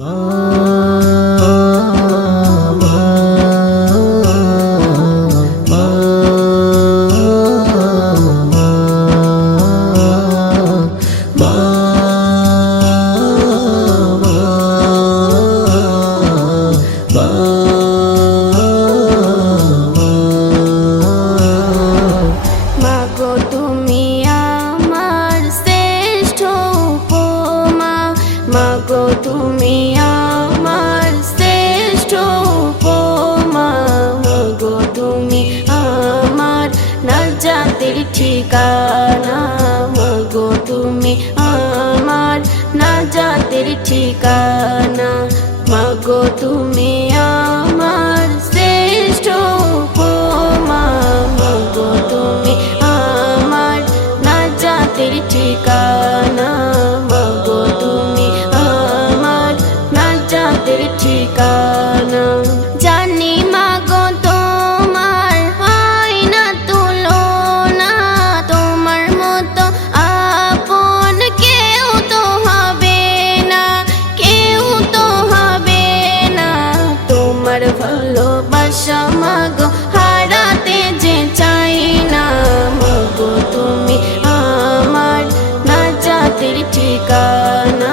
মাগো মাগো তুমি আমার শ্রেষ্ঠ উপমা। গো তুমি আমার নাজাতের ঠিকানা। গো তুমি আমার নাজাতের ঠিকানা। মাগো তুমি তোমার ভালোবাসা মাগো, হারাতে যে চাই না মাগো, তুমি আমার না জাতির ঠিকানা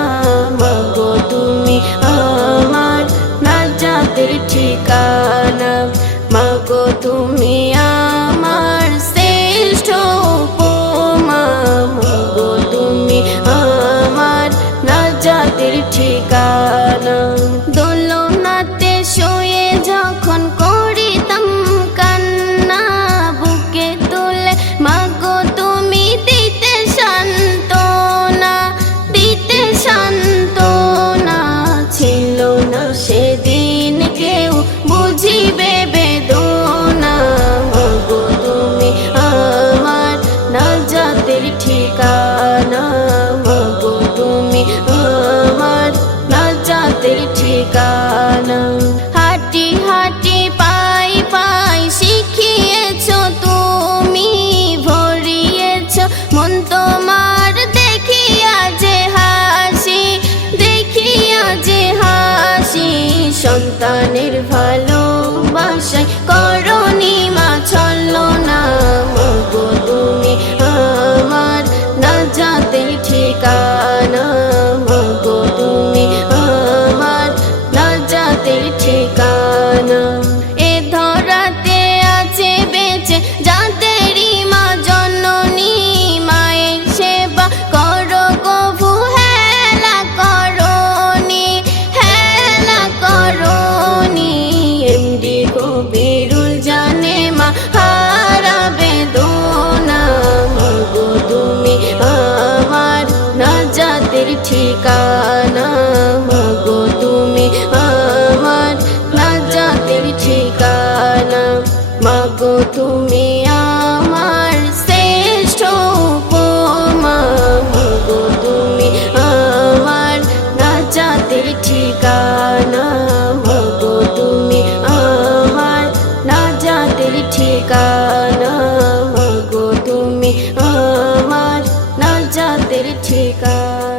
মাগো, তুমি আমার না জাতির ঠিকানা মাগো, তুমি না সন্তানের ভালোবাসায় ঠিকানা? মাগো, তুমি আমার নাজাতের ঠিকানা। মাগো, তুমি আমার শ্রেষ্ঠ তুমি আমার ঠিকানা। মাগো, তুমি আমার নাজাতের ঠিকানা। তুমি আমার ঠিকানা।